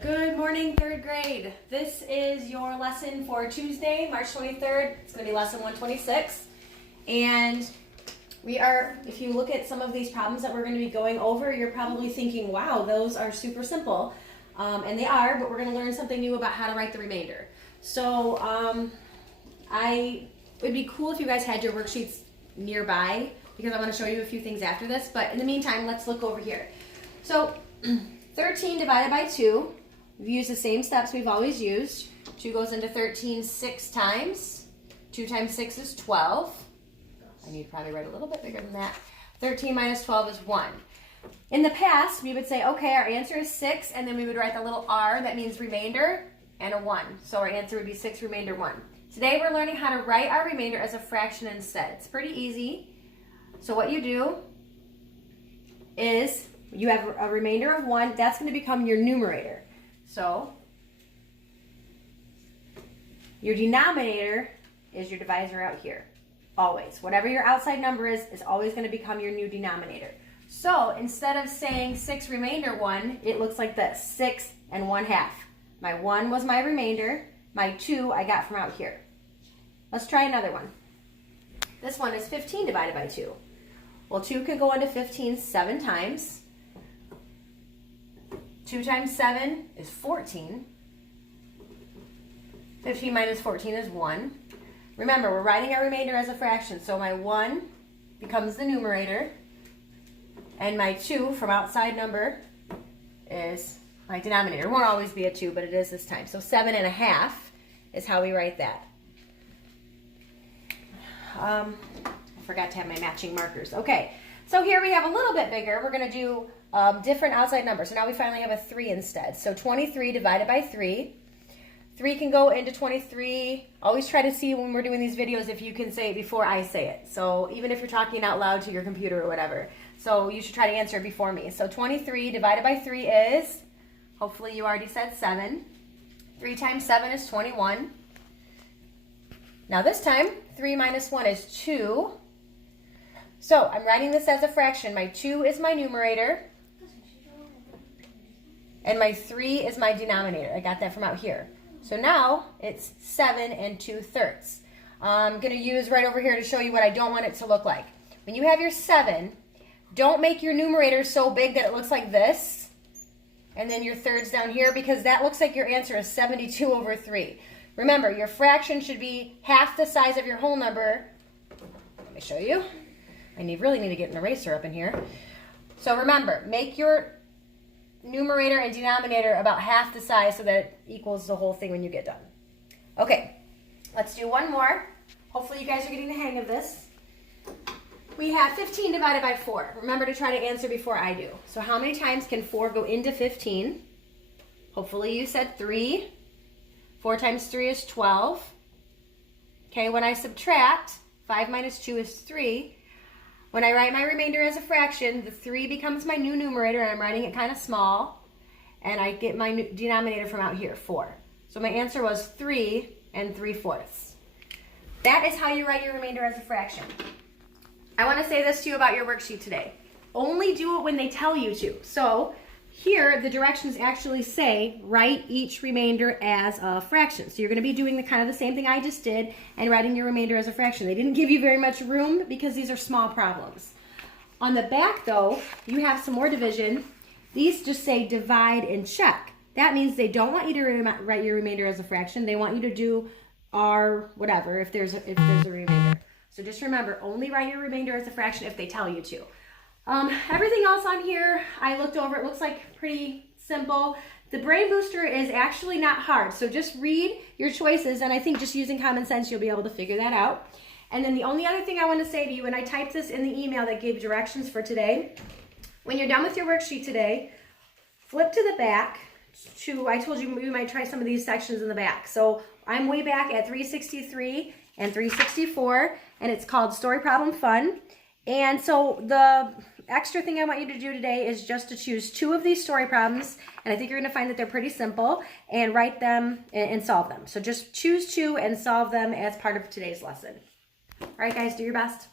Good morning, third grade. This is your lesson for Tuesday, March 23rd. It's going to be lesson 126. And if you look at some of these problems that we're going to be going over, you're probably thinking, wow, those are super simple. And they are, but we're going to learn something new about how to write the remainder. So it would be cool if you guys had your worksheets nearby, because I want to show you a few things after this. But in the meantime, let's look over here. So 13 divided by 2. We've used the same steps we've always used. 2 goes into 13 6 times. 2 times 6 is 12. I need to probably write a little bit bigger than that. 13 minus 12 is 1. In the past, we would say, okay, our answer is 6, and then we would write the little r, that means remainder, and a 1. So our answer would be 6 remainder 1. Today we're learning how to write our remainder as a fraction instead. It's pretty easy. So what you do is you have a remainder of 1. That's going to become your numerator. So your denominator is your divisor out here. Always. Whatever your outside number is always going to become your new denominator. So instead of saying 6 remainder 1, it looks like this. 6 and 1/2. My 1 was my remainder. My 2 I got from out here. Let's try another one. This one is 15 divided by 2. Well, 2 can go into 15 7 times. 2 times 7 is 14. 15 minus 14 is 1. Remember, we're writing our remainder as a fraction, so my 1 becomes the numerator, and my 2 from outside number is my denominator. It won't always be a 2, but it is this time. So 7.5 is how we write that. I forgot to have my matching markers. Okay, so here we have a little bit bigger. We're going to do different outside numbers. So now we finally have a 3 instead. So 23 divided by 3. 3 can go into 23. Always try to see when we're doing these videos if you can say it before I say it. So even if you're talking out loud to your computer or whatever. So you should try to answer before me. So 23 divided by 3 is, hopefully you already said 7. 3 times 7 is 21. Now this time, 3 minus 1 is 2. So I'm writing this as a fraction. My 2 is my numerator, and my 3 is my denominator. I got that from out here. So now it's 7 2/3. I'm going to use right over here to show you what I don't want it to look like. When you have your 7, don't make your numerator so big that it looks like this, and then your thirds down here, because that looks like your answer is 72/3. Remember, your fraction should be half the size of your whole number. Let me show you. I really need to get an eraser up in here. So remember, make your numerator and denominator about half the size so that it equals the whole thing when you get done. Okay, let's do one more. Hopefully you guys are getting the hang of this. We have 15 divided by 4. Remember to try to answer before I do. So how many times can 4 go into 15? Hopefully you said 3. 4 times 3 is 12. Okay, when I subtract, 5 minus 2 is 3. When I write my remainder as a fraction, the 3 becomes my new numerator, and I'm writing it kind of small, and I get my denominator from out here, 4. So my answer was 3 3/4. That is how you write your remainder as a fraction. I want to say this to you about your worksheet today. Only do it when they tell you to. So here, the directions actually say, write each remainder as a fraction. So you're going to be doing the same thing I just did and writing your remainder as a fraction. They didn't give you very much room because these are small problems. On the back, though, you have some more division. These just say divide and check. That means they don't want you to write your remainder as a fraction. They want you to do R whatever if there's a remainder. So just remember, only write your remainder as a fraction if they tell you to. Everything else on here, I looked over. It looks like pretty simple. The brain booster is actually not hard. So just read your choices, and I think just using common sense, you'll be able to figure that out. And then the only other thing I want to say to you, and I typed this in the email that gave directions for today, when you're done with your worksheet today, flip to the back I told you we might try some of these sections in the back. So I'm way back at 363 and 364, and it's called Story Problem Fun. And so the extra thing I want you to do today is just to choose 2 of these story problems, and I think you're going to find that they're pretty simple, and write them and solve them. So just choose 2 and solve them as part of today's lesson. All right, guys, do your best.